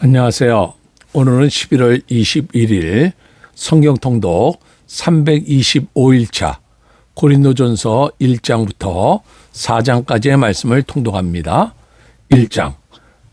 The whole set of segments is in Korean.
안녕하세요. 오늘은 11월 21일 성경 통독 325일차 고린도전서 1장부터 4장까지의 말씀을 통독합니다. 1장.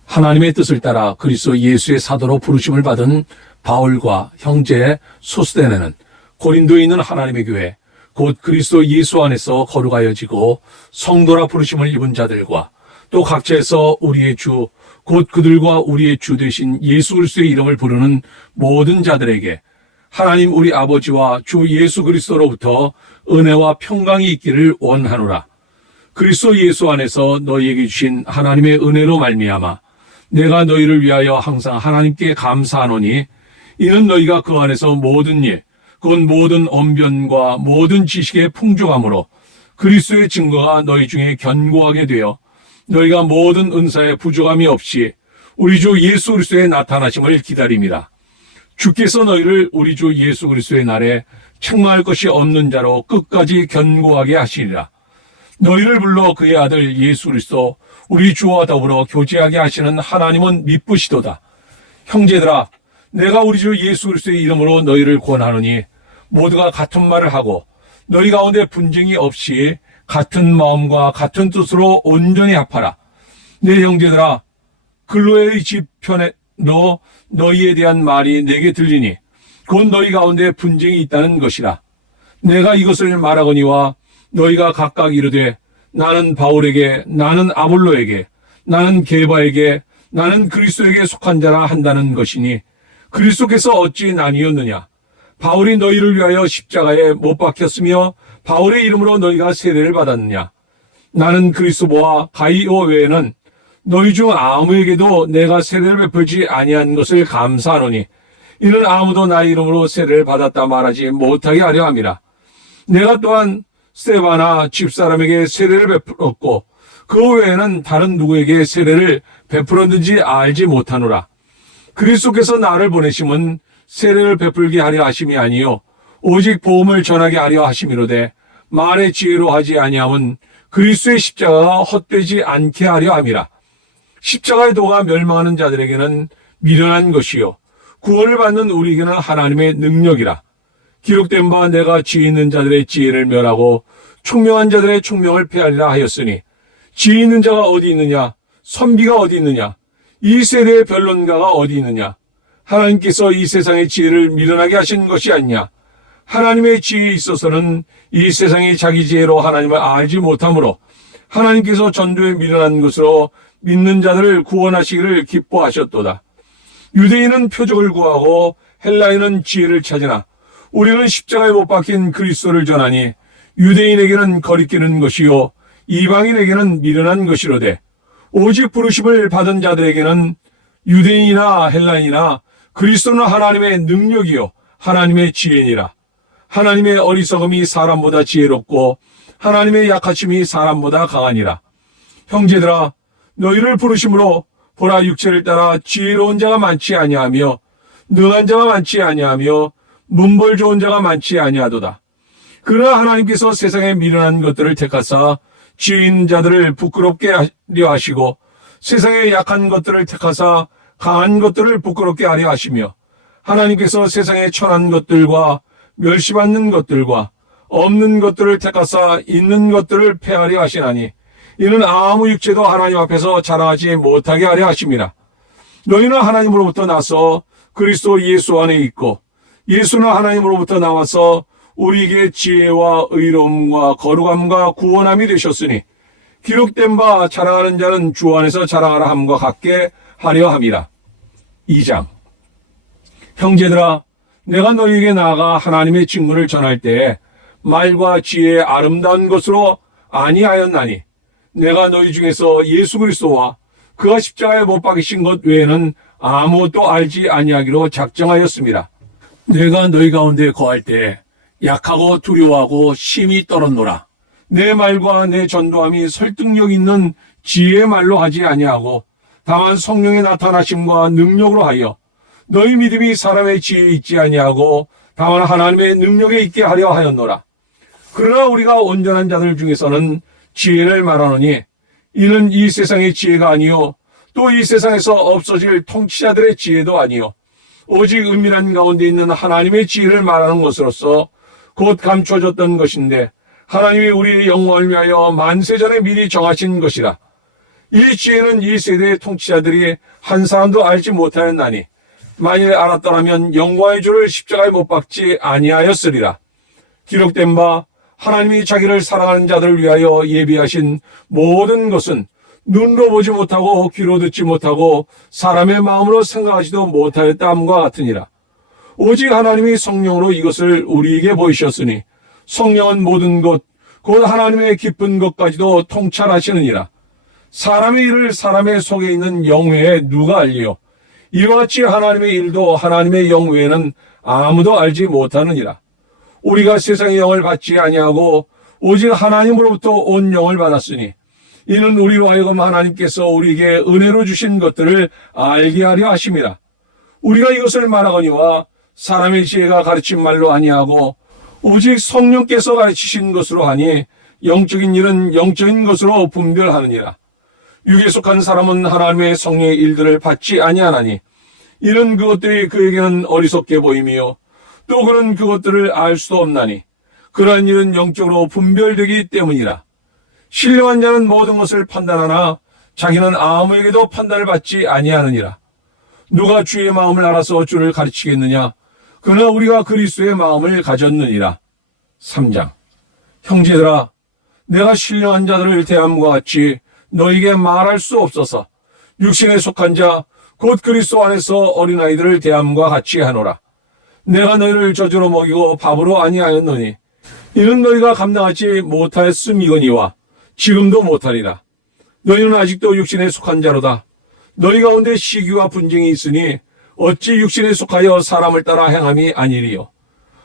하나님의 뜻을 따라 그리스도 예수의 사도로 부르심을 받은 바울과 형제 소스데네는 고린도에 있는 하나님의 교회 곧 그리스도 예수 안에서 거룩하여지고 성도라 부르심을 입은 자들과 또 각처에서 우리의 주 곧 그들과 우리의 주 되신 예수 그리스도의 이름을 부르는 모든 자들에게 하나님 우리 아버지와 주 예수 그리스도로부터 은혜와 평강이 있기를 원하노라. 그리스도 예수 안에서 너희에게 주신 하나님의 은혜로 말미암아 내가 너희를 위하여 항상 하나님께 감사하노니 이는 너희가 그 안에서 모든 일 곧 모든 언변과 모든 지식의 풍족함으로 그리스도의 증거가 너희 중에 견고하게 되어 너희가 모든 은사에 부족함이 없이 우리 주 예수 그리스도의 나타나심을 기다림이라. 주께서 너희를 우리 주 예수 그리스도의 날에 책망할 것이 없는 자로 끝까지 견고하게 하시리라. 너희를 불러 그의 아들 예수 그리스도 우리 주와 더불어 교제하게 하시는 하나님은 미쁘시도다. 형제들아, 내가 우리 주 예수 그리스도의 이름으로 너희를 권하노니 모두가 같은 말을 하고 너희 가운데 분쟁이 없이 같은 마음과 같은 뜻으로 온전히 합하라. 내 형제들아, 글로의 집 편에도 너희에 대한 말이 내게 들리니 곧 너희 가운데 분쟁이 있다는 것이라. 내가 이것을 말하거니와 너희가 각각 이르되 나는 바울에게, 나는 아볼로에게, 나는 게바에게, 나는 그리스도에게 속한 자라 한다는 것이니 그리스도께서 어찌 나뉘었느냐? 바울이 너희를 위하여 십자가에 못 박혔으며 바울의 이름으로 너희가 세례를 받았느냐? 나는 그리스도와 가이오 외에는 너희 중 아무에게도 내가 세례를 베풀지 아니한 것을 감사하노니 이는 아무도 나의 이름으로 세례를 받았다 말하지 못하게 하려 함이라. 내가 또한 스데바나 집사람에게 세례를 베풀었고 그 외에는 다른 누구에게 세례를 베풀었는지 알지 못하노라. 그리스도께서 나를 보내심은 세례를 베풀게 하려 하심이 아니요 오직 복음을 전하게 하려 하심이로되 말의 지혜로 하지 아니함은 그리스도의 십자가가 헛되지 않게 하려 함이라. 십자가의 도가 멸망하는 자들에게는 미련한 것이요 구원을 받는 우리에게는 하나님의 능력이라. 기록된 바 내가 지혜 있는 자들의 지혜를 멸하고 총명한 자들의 총명을 폐하리라 하였으니 지혜 있는 자가 어디 있느냐? 선비가 어디 있느냐? 이 세대의 변론가가 어디 있느냐? 하나님께서 이 세상의 지혜를 미련하게 하신 것이 아니냐? 하나님의 지혜에 있어서는 이 세상이 자기 지혜로 하나님을 알지 못하므로 하나님께서 전도에 미련한 것으로 믿는 자들을 구원하시기를 기뻐하셨도다. 유대인은 표적을 구하고 헬라인은 지혜를 찾으나 우리는 십자가에 못 박힌 그리스도를 전하니 유대인에게는 거리끼는 것이요 이방인에게는 미련한 것이로되 오직 부르심을 받은 자들에게는 유대인이나 헬라인이나 그리스도는 하나님의 능력이요 하나님의 지혜니라. 하나님의 어리석음이 사람보다 지혜롭고 하나님의 약하심이 사람보다 강하니라. 형제들아, 너희를 부르심으로 보라 육체를 따라 지혜로운 자가 많지 아니하며 능한 자가 많지 아니하며 문벌 좋은 자가 많지 아니하도다. 그러나 하나님께서 세상에 미련한 것들을 택하사 지혜 있는 자들을 부끄럽게 하려 하시고 세상에 약한 것들을 택하사 강한 것들을 부끄럽게 하려 하시며 하나님께서 세상에 천한 것들과 멸시받는 것들과 없는 것들을 택하사 있는 것들을 폐하려 하시나니 이는 아무 육체도 하나님 앞에서 자랑하지 못하게 하려 하심이라. 너희는 하나님으로부터 나서 그리스도 예수 안에 있고 예수는 하나님으로부터 나와서 우리에게 지혜와 의로움과 거룩함과 구원함이 되셨으니 기록된 바 자랑하는 자는 주 안에서 자랑하라 함과 같게 하려 함이라. 2장. 형제들아, 내가 너희에게 나아가 하나님의 직무를 전할 때에 말과 지혜의 아름다운 것으로 아니하였나니 내가 너희 중에서 예수 그리스도와 그가 십자가에 못 박히신 것 외에는 아무것도 알지 아니하기로 작정하였습니다. 내가 너희 가운데 거할 때에 약하고 두려워하고 심히 떨었노라. 내 말과 내 전도함이 설득력 있는 지혜의 말로 하지 아니하고 다만 성령의 나타나심과 능력으로 하여 너희 믿음이 사람의 지혜에 있지 아니하고 다만 하나님의 능력에 있게 하려 하였노라. 그러나 우리가 온전한 자들 중에서는 지혜를 말하노니 이는 이 세상의 지혜가 아니요 또 이 세상에서 없어질 통치자들의 지혜도 아니요 오직 은밀한 가운데 있는 하나님의 지혜를 말하는 것으로서 곧 감춰졌던 것인데 하나님이 우리의 영광을 위하여 만세전에 미리 정하신 것이라. 이 지혜는 이 세대의 통치자들이 한 사람도 알지 못하였나니 만일 알았더라면 영광의 주를 십자가에 못 박지 아니하였으리라. 기록된 바 하나님이 자기를 사랑하는 자들을 위하여 예비하신 모든 것은 눈으로 보지 못하고 귀로 듣지 못하고 사람의 마음으로 생각하지도 못하였다함과 같으니라. 오직 하나님이 성령으로 이것을 우리에게 보이셨으니 성령은 모든 것 곧 하나님의 깊은 것까지도 통찰하시느니라. 사람의 일을 사람의 속에 있는 영 외에 누가 알리요? 이와 같이 하나님의 일도 하나님의 영 외에는 아무도 알지 못하느니라. 우리가 세상의 영을 받지 아니하고 오직 하나님으로부터 온 영을 받았으니 이는 우리로 하여금 하나님께서 우리에게 은혜로 주신 것들을 알게 하려 하심이라. 우리가 이것을 말하거니와 사람의 지혜가 가르친 말로 아니하고 오직 성령께서 가르치신 것으로 하니 영적인 일은 영적인 것으로 분별하느니라. 육에 속한 사람은 하나님의 성령의 일들을 받지 아니하나니 이는 그것들이 그에게는 어리석게 보임이요 또 그는 그것들을 알 수도 없나니 그러한 일은 영적으로 분별되기 때문이라. 신령한 자는 모든 것을 판단하나 자기는 아무에게도 판단을 받지 아니하느니라. 누가 주의 마음을 알아서 주를 가르치겠느냐? 그러나 우리가 그리스도의 마음을 가졌느니라. 3장. 형제들아, 내가 신령한 자들을 대함과 같이 너에게 말할 수 없어서 육신에 속한 자 곧 그리스도 안에서 어린아이들을 대함과 같이 하노라. 내가 너희를 젖으로 먹이고 밥으로 아니하였노니 이는 너희가 감당하지 못하였음이거니와 지금도 못하리라. 너희는 아직도 육신에 속한 자로다. 너희 가운데 시기와 분쟁이 있으니 어찌 육신에 속하여 사람을 따라 행함이 아니리요.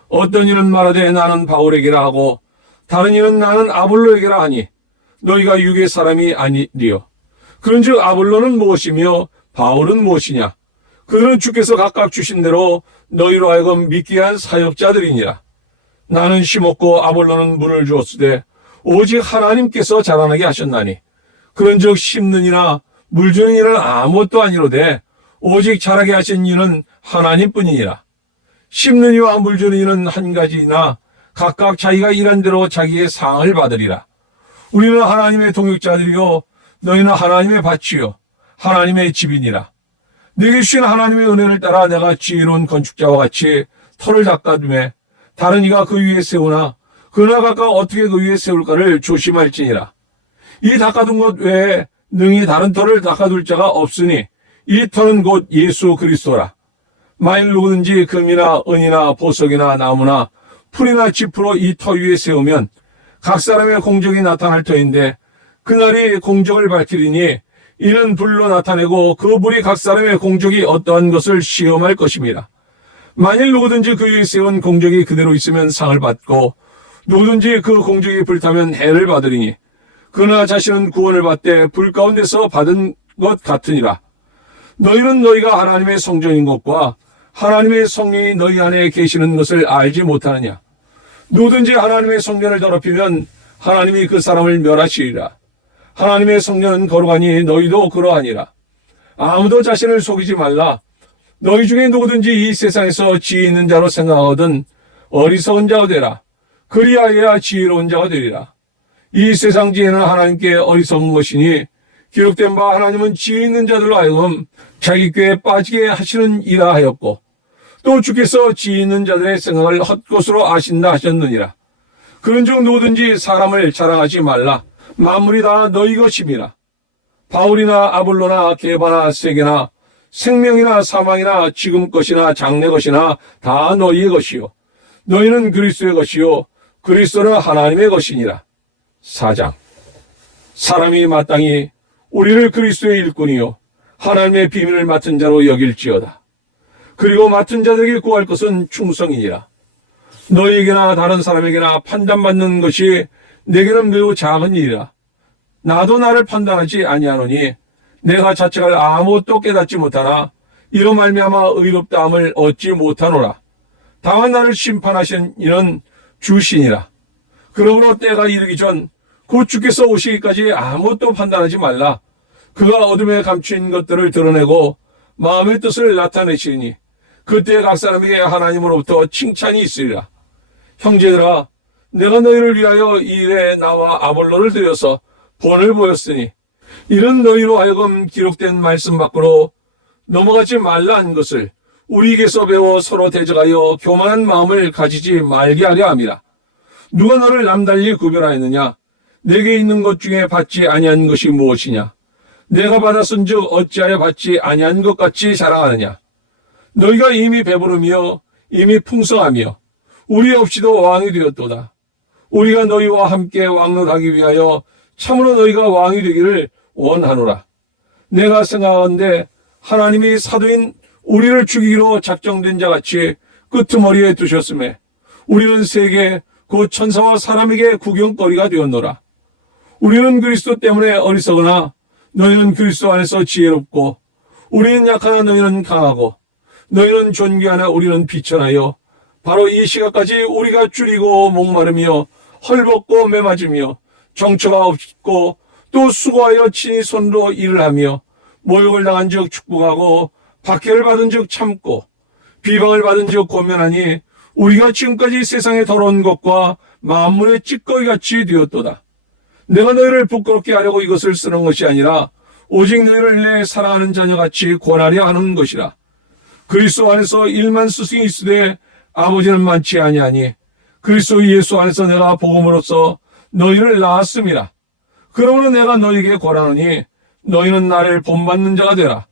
어떤 이는 말하되 나는 바울에게라 하고 다른 이는 나는 아볼로에게라 하니 너희가 육의 사람이 아니리요. 그런즉 아볼로는 무엇이며 바울은 무엇이냐? 그들은 주께서 각각 주신 대로 너희로 하여금 믿게 한 사역자들이니라. 나는 심었고 아볼로는 물을 주었으되 오직 하나님께서 자라나게 하셨나니 그런즉 심는 이나 물 주는 이는 아무것도 아니로되 오직 자라게 하신 이는 하나님뿐이니라. 심는 이와 물 주는 이는 한 가지이나 각각 자기가 일한 대로 자기의 상을 받으리라. 우리는 하나님의 동역자들이요 너희는 하나님의 밭이요 하나님의 집이니라. 내게 주신 하나님의 은혜를 따라 내가 지혜로운 건축자와 같이 터를 닦아두매 다른 이가 그 위에 세우나 그나 각각 어떻게 그 위에 세울까를 조심할지니라. 이 닦아둔 것 외에 능히 다른 터를 닦아둘 자가 없으니 이 터는 곧 예수 그리스도라. 만일 누구든지 금이나 은이나 보석이나 나무나 풀이나 짚으로 이 터 위에 세우면 각 사람의 공적이 나타날 터인데 그날이 공적을 밝히리니 이는 불로 나타내고 그 불이 각 사람의 공적이 어떠한 것을 시험할 것입니다. 만일 누구든지 그 위에 세운 공적이 그대로 있으면 상을 받고 누구든지 그 공적이 불타면 해를 받으리니 그나 자신은 구원을 받되 불 가운데서 받은 것 같으니라. 너희는 너희가 하나님의 성전인 것과 하나님의 성령이 너희 안에 계시는 것을 알지 못하느냐? 누구든지 하나님의 성전을 더럽히면 하나님이 그 사람을 멸하시리라. 하나님의 성전은 거룩하니 너희도 그러하니라. 아무도 자신을 속이지 말라. 너희 중에 누구든지 이 세상에서 지혜 있는 자로 생각하거든 어리석은 자가 되라. 그리하여야 지혜로운 자가 되리라. 이 세상 지혜는 하나님께 어리석은 것이니 기록된 바 하나님은 지혜 있는 자들로 하여금 자기 꾀에 빠지게 하시는 이라 하였고 또 주께서 지혜 있는 자들의 생각을 헛것으로 아신다 하셨느니라. 그런즉 누구든지 사람을 자랑하지 말라. 만물이 다 너희 것임이라. 바울이나 아볼로나 게바나 세게나 생명이나 사망이나 지금 것이나 장래 것이나 다 너희의 것이요 너희는 그리스도의 것이요 그리스도는 하나님의 것이니라. 4장. 사람이 마땅히 우리를 그리스도의 일꾼이요 하나님의 비밀을 맡은 자로 여길지어다. 그리고 맡은 자들에게 구할 것은 충성이니라. 너희에게나 다른 사람에게나 판단받는 것이 내게는 매우 작은 일이라. 나도 나를 판단하지 아니하노니 내가 자책할 아무것도 깨닫지 못하나 이로 말미암아 의롭다함을 얻지 못하노라. 다만 나를 심판하신 이는 주시니라. 그러므로 때가 이르기 전 곧 주께서 오시기까지 아무것도 판단하지 말라. 그가 어둠에 감춘 것들을 드러내고 마음의 뜻을 나타내시니 그때 각 사람에게 하나님으로부터 칭찬이 있으리라. 형제들아, 내가 너희를 위하여 이 일에 나와 아볼로를 들여서 본을 보였으니 이런 너희로 하여금 기록된 말씀 밖으로 넘어가지 말라는 것을 우리에게서 배워 서로 대적하여 교만한 마음을 가지지 말게 하려 함이라. 누가 너를 남달리 구별하였느냐? 내게 있는 것 중에 받지 아니한 것이 무엇이냐? 내가 받았은즉 어찌하여 받지 아니한 것 같이 자랑하느냐? 너희가 이미 배부르며 이미 풍성하며 우리 없이도 왕이 되었도다. 우리가 너희와 함께 왕노하기 위하여 참으로 너희가 왕이 되기를 원하노라. 내가 생각하건대 하나님이 사도인 우리를 죽이기로 작정된 자같이 끄트머리에 두셨음에 우리는 세계 곧 천사와 사람에게 구경거리가 되었노라. 우리는 그리스도 때문에 어리석으나 너희는 그리스도 안에서 지혜롭고 우리는 약하나 너희는 강하고 너희는 존귀하나 우리는 비천하여 바로 이 시각까지 우리가 줄이고 목마르며 헐벗고 매맞으며 정처가 없고 또 수고하여 친히 손으로 일을 하며 모욕을 당한 즉 축복하고 박해를 받은 즉 참고 비방을 받은 즉 고면하니 우리가 지금까지 세상의 더러운 것과 만물의 찌꺼기같이 되었도다. 내가 너희를 부끄럽게 하려고 이것을 쓰는 것이 아니라 오직 너희를 내 사랑하는 자녀같이 권하려 하는 것이라. 그리스도 안에서 일만 스승이 있으되 아버지는 많지 아니하니 그리스도 예수 안에서 내가 복음으로써 너희를 낳았음이라. 그러므로 내가 너희에게 권하노니 너희는 나를 본받는 자가 되라.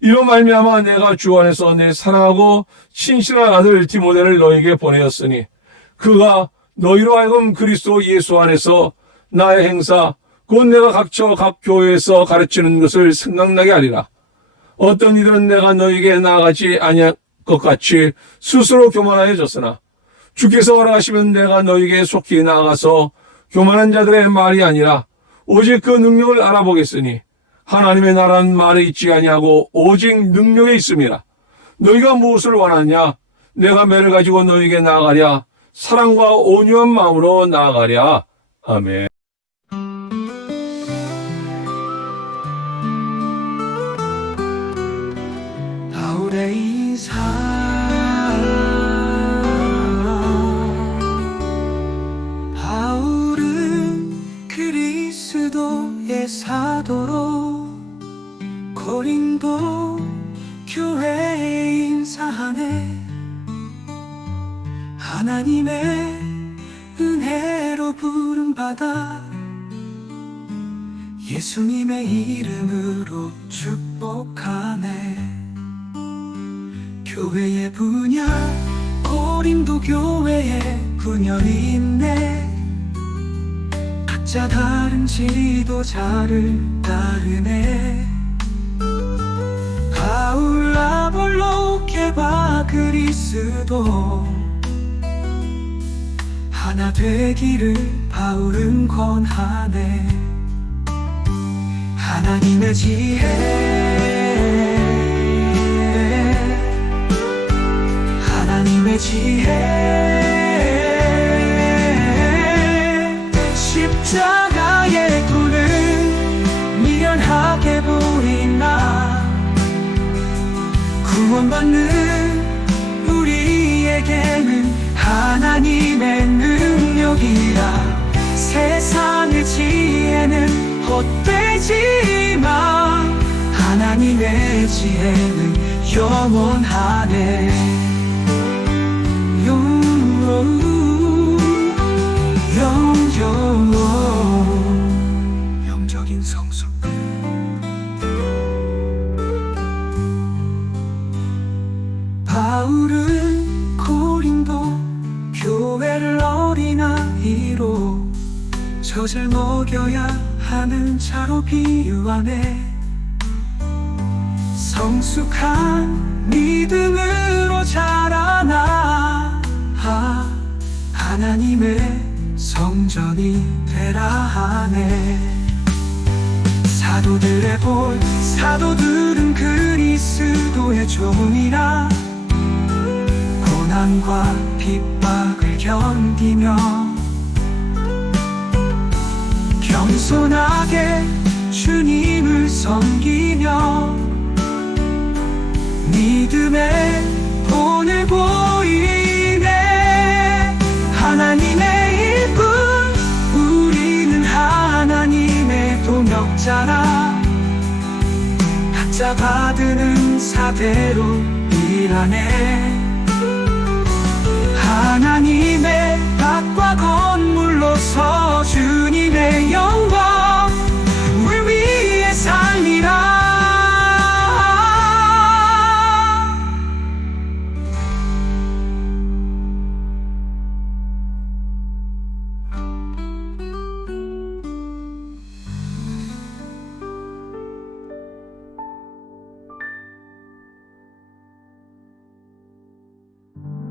이로 말미암아 내가 주 안에서 내 사랑하고 신실한 아들 디모데를 너희에게 보내었으니 그가 너희로 하여금 그리스도 예수 안에서 나의 행사 곧 내가 각처 각 교회에서 가르치는 것을 생각나게 하리라. 어떤 이들은 내가 너희에게 나아가지 아니할 것 같이 스스로 교만하여졌으나 주께서 허락하시면 내가 너희에게 속히 나아가서 교만한 자들의 말이 아니라 오직 그 능력을 알아보겠으니 하나님의 나라는 말에 있지 아니하고 오직 능력에 있음이라. 너희가 무엇을 원하냐? 내가 매를 가지고 너희에게 나아가랴. 사랑과 온유한 마음으로 나아가랴. 아멘. 바울의 인사 바울은 그리스도의 사도로 고린도 교회에 인사하네. 하나님의 은혜로 부름받아 예수님의 이름으로 축복하네. 교회의 분야 고린도 교회에 분열이 있네. 각자 다른 지도자를 따르네. 바울 아볼로 케바 그리스도 하나 되기를 바울은 권하네. 하나님의 지혜 하나님의 지혜 십자가의 꾼은 미련하게 보이나 구원받는 우리에게는 하나님의 능력이라. 세상의 지혜는 헛되지만 하나님의 지혜는 영원하네. 영적인 성숙. 바울은 고린도 교회를 어린아이로 젖을 먹여야 하는 자로 비유하네. 성숙한 믿음으로 자라나 하나님의 성전이 되라 하네. 사도들의 볼 사도들은 그리스도의 종이라 고난과 핍박을 견디며 겸손하게 주님을 섬기며 믿음의 본을 보이네. 하나님의 일꾼, 우리는 하나님의 동역자라. 각자 받은 은사대로 일하네. 하나님의 밭과 건물로서 주님의